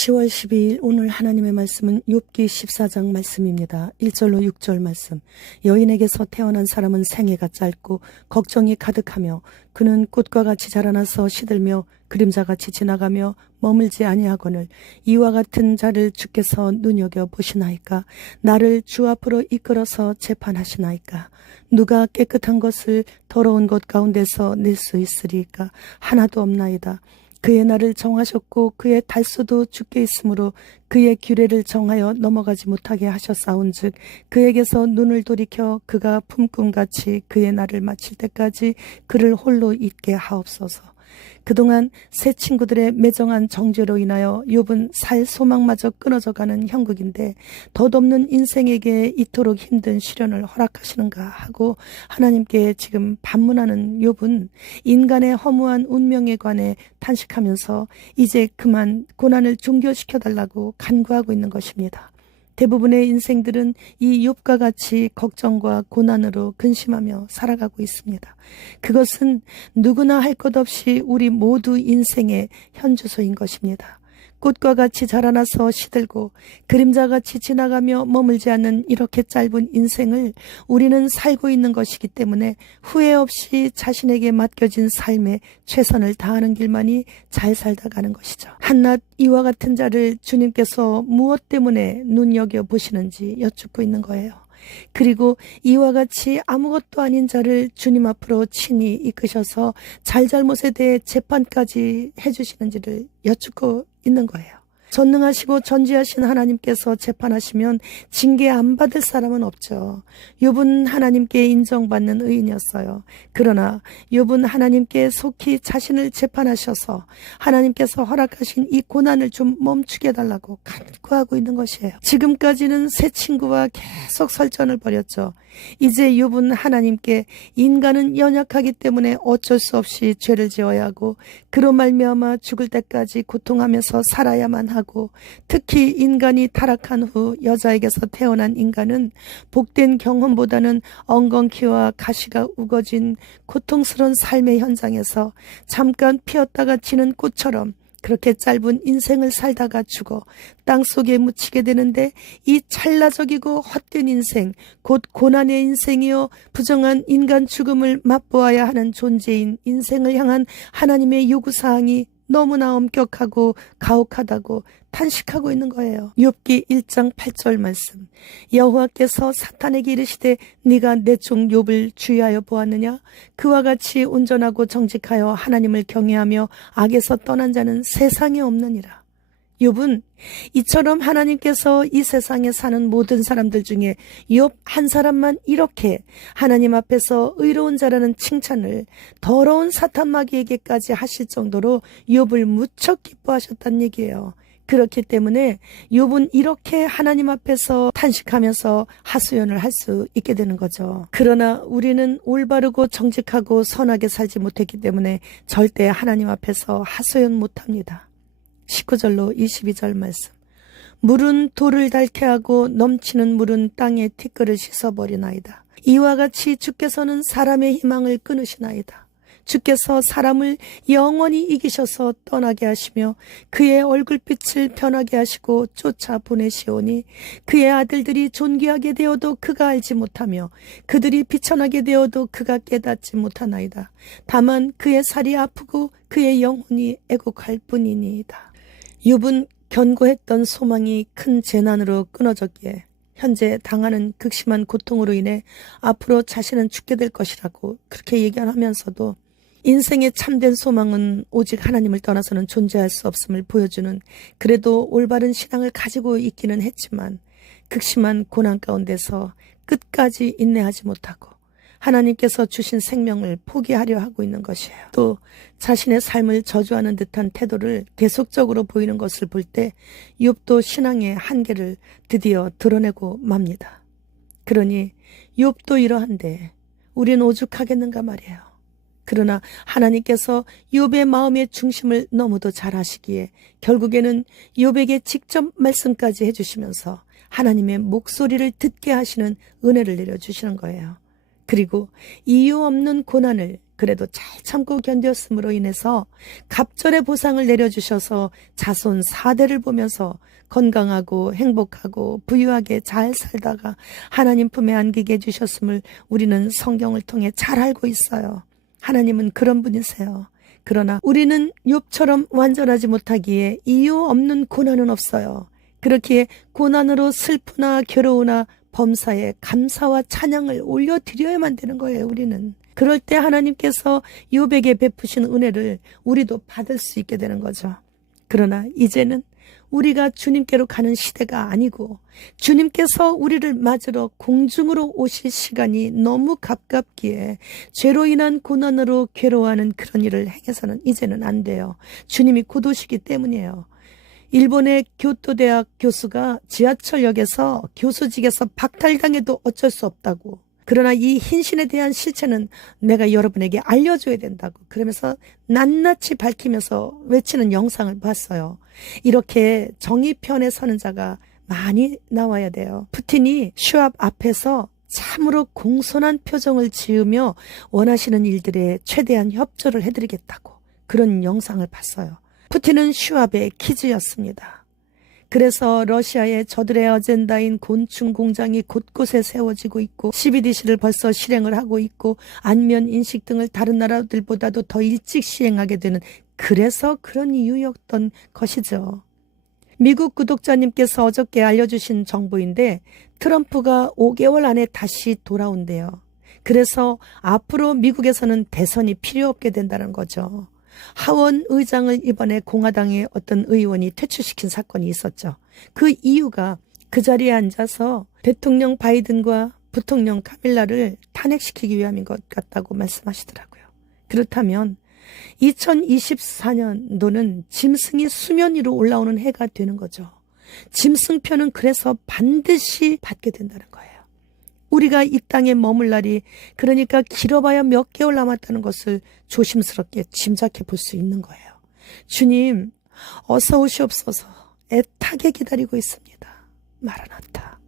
10월 12일 오늘 하나님의 말씀은 욥기 14장 말씀입니다. 1절로 6절 말씀. 여인에게서 태어난 사람은 생애가 짧고 걱정이 가득하며 그는 꽃과 같이 자라나서 시들며 그림자같이 지나가며 머물지 아니하거늘 이와 같은 자를 주께서 눈여겨보시나이까. 나를 주 앞으로 이끌어서 재판하시나이까. 누가 깨끗한 것을 더러운 것 가운데서 낼 수 있으리까. 하나도 없나이다. 그의 날을 정하셨고 그의 달수도 주께 있으므로 그의 규례를 정하여 넘어가지 못하게 하셨사온즉 그에게서 눈을 돌이켜 그가 품꿈같이 그의 날을 마칠 때까지 그를 홀로 있게 하옵소서. 그동안 새 친구들의 매정한 정죄로 인하여 욥은 살 소망마저 끊어져가는 형국인데 덧없는 인생에게 이토록 힘든 시련을 허락하시는가 하고 하나님께 지금 반문하는 욥은 인간의 허무한 운명에 관해 탄식하면서 이제 그만 고난을 종결시켜달라고 간구하고 있는 것입니다. 대부분의 인생들은 이 욥과 같이 걱정과 고난으로 근심하며 살아가고 있습니다. 그것은 누구나 할 것 없이 우리 모두 인생의 현주소인 것입니다. 꽃과 같이 자라나서 시들고 그림자같이 지나가며 머물지 않는 이렇게 짧은 인생을 우리는 살고 있는 것이기 때문에 후회 없이 자신에게 맡겨진 삶에 최선을 다하는 길만이 잘 살다 가는 것이죠. 한낱 이와 같은 자를 주님께서 무엇 때문에 눈여겨보시는지 여쭙고 있는 거예요. 그리고 이와 같이 아무것도 아닌 자를 주님 앞으로 친히 이끄셔서 잘잘못에 대해 재판까지 해주시는지를 여쭙고 있는 거예요. 전능하시고 전지하신 하나님께서 재판하시면 징계 안 받을 사람은 없죠. 욥은 하나님께 인정받는 의인이었어요. 그러나 욥은 하나님께 속히 자신을 재판하셔서 하나님께서 허락하신 이 고난을 좀 멈추게 해달라고 간구하고 있는 것이에요. 지금까지는 새 친구와 계속 설전을 벌였죠. 이제 욥은 하나님께 인간은 연약하기 때문에 어쩔 수 없이 죄를 지어야 하고 그로 말미암아 죽을 때까지 고통하면서 살아야만 하고 특히 인간이 타락한 후 여자에게서 태어난 인간은 복된 경험보다는 엉겅퀴와 가시가 우거진 고통스러운 삶의 현장에서 잠깐 피었다가 지는 꽃처럼 그렇게 짧은 인생을 살다가 죽어 땅속에 묻히게 되는데 이 찰나적이고 헛된 인생, 곧 고난의 인생이요 부정한 인간 죽음을 맛보아야 하는 존재인 인생을 향한 하나님의 요구사항이 너무나 엄격하고 가혹하다고 탄식하고 있는 거예요. 욥기 1장 8절 말씀. 여호와께서 사탄에게 이르시되 네가 내 종 욥을 주의하여 보았느냐? 그와 같이 온전하고 정직하여 하나님을 경외하며 악에서 떠난 자는 세상에 없느니라. 욥은 이처럼 하나님께서 이 세상에 사는 모든 사람들 중에 욥 한 사람만 이렇게 하나님 앞에서 의로운 자라는 칭찬을 더러운 사탄 마귀에게까지 하실 정도로 욥을 무척 기뻐하셨다는 얘기예요. 그렇기 때문에 욥은 이렇게 하나님 앞에서 탄식하면서 하소연을 할 수 있게 되는 거죠. 그러나 우리는 올바르고 정직하고 선하게 살지 못했기 때문에 절대 하나님 앞에서 하소연 못합니다. 19절로 22절 말씀. 물은 돌을 닳게 하고 넘치는 물은 땅의 티끌을 씻어버리나이다. 이와 같이 주께서는 사람의 희망을 끊으시나이다. 주께서 사람을 영원히 이기셔서 떠나게 하시며 그의 얼굴빛을 변하게 하시고 쫓아보내시오니 그의 아들들이 존귀하게 되어도 그가 알지 못하며 그들이 비천하게 되어도 그가 깨닫지 못하나이다. 다만 그의 살이 아프고 그의 영혼이 애곡할 뿐이니이다. 욥은 견고했던 소망이 큰 재난으로 끊어졌기에 현재 당하는 극심한 고통으로 인해 앞으로 자신은 죽게 될 것이라고 그렇게 얘기하면서도 인생의 참된 소망은 오직 하나님을 떠나서는 존재할 수 없음을 보여주는 그래도 올바른 신앙을 가지고 있기는 했지만 극심한 고난 가운데서 끝까지 인내하지 못하고 하나님께서 주신 생명을 포기하려 하고 있는 것이에요. 또 자신의 삶을 저주하는 듯한 태도를 계속적으로 보이는 것을 볼 때 욥도 신앙의 한계를 드디어 드러내고 맙니다. 그러니 욥도 이러한데 우린 오죽하겠는가 말이에요. 그러나 하나님께서 욥의 마음의 중심을 너무도 잘 아시기에 결국에는 욥에게 직접 말씀까지 해주시면서 하나님의 목소리를 듣게 하시는 은혜를 내려주시는 거예요. 그리고 이유 없는 고난을 그래도 잘 참고 견뎠음으로 인해서 갑절의 보상을 내려주셔서 자손 4대를 보면서 건강하고 행복하고 부유하게 잘 살다가 하나님 품에 안기게 해주셨음을 우리는 성경을 통해 잘 알고 있어요. 하나님은 그런 분이세요. 그러나 우리는 욥처럼 완전하지 못하기에 이유 없는 고난은 없어요. 그렇기에 고난으로 슬프나 괴로우나 범사에 감사와 찬양을 올려드려야만 되는 거예요. 우리는. 그럴 때 하나님께서 욥에게 베푸신 은혜를 우리도 받을 수 있게 되는 거죠. 그러나 이제는 우리가 주님께로 가는 시대가 아니고 주님께서 우리를 맞으러 공중으로 오실 시간이 너무 가깝기에 죄로 인한 고난으로 괴로워하는 그런 일을 행해서는 이제는 안 돼요. 주님이 곧 오시기 때문이에요. 일본의 교토대학 교수가 지하철역에서 교수직에서 박탈당해도 어쩔 수 없다고. 그러나 이 흰신에 대한 실체는 내가 여러분에게 알려줘야 된다고. 그러면서 낱낱이 밝히면서 외치는 영상을 봤어요. 이렇게 정의편에 서는 자가 많이 나와야 돼요. 푸틴이 슈압 앞에서 참으로 공손한 표정을 지으며 원하시는 일들에 최대한 협조를 해드리겠다고. 그런 영상을 봤어요. 푸틴은 슈압의 키즈였습니다. 그래서 러시아의 저들의 어젠다인 곤충 공장이 곳곳에 세워지고 있고 CBDC를 벌써 실행을 하고 있고 안면 인식 등을 다른 나라들보다도 더 일찍 시행하게 되는, 그래서 그런 이유였던 것이죠. 미국 구독자님께서 어저께 알려주신 정보인데 트럼프가 5개월 안에 다시 돌아온대요. 그래서 앞으로 미국에서는 대선이 필요 없게 된다는 거죠. 하원 의장을 이번에 공화당의 어떤 의원이 퇴출시킨 사건이 있었죠. 그 이유가 그 자리에 앉아서 대통령 바이든과 부통령 카밀라를 탄핵시키기 위함인 것 같다고 말씀하시더라고요. 그렇다면 2024년도는 짐승이 수면 위로 올라오는 해가 되는 거죠. 짐승표는 그래서 반드시 받게 된다는 거예요. 우리가 이 땅에 머물 날이 그러니까 길어봐야 몇 개월 남았다는 것을 조심스럽게 짐작해 볼 수 있는 거예요. 주님, 어서 오시옵소서. 애타게 기다리고 있습니다. 마라나타.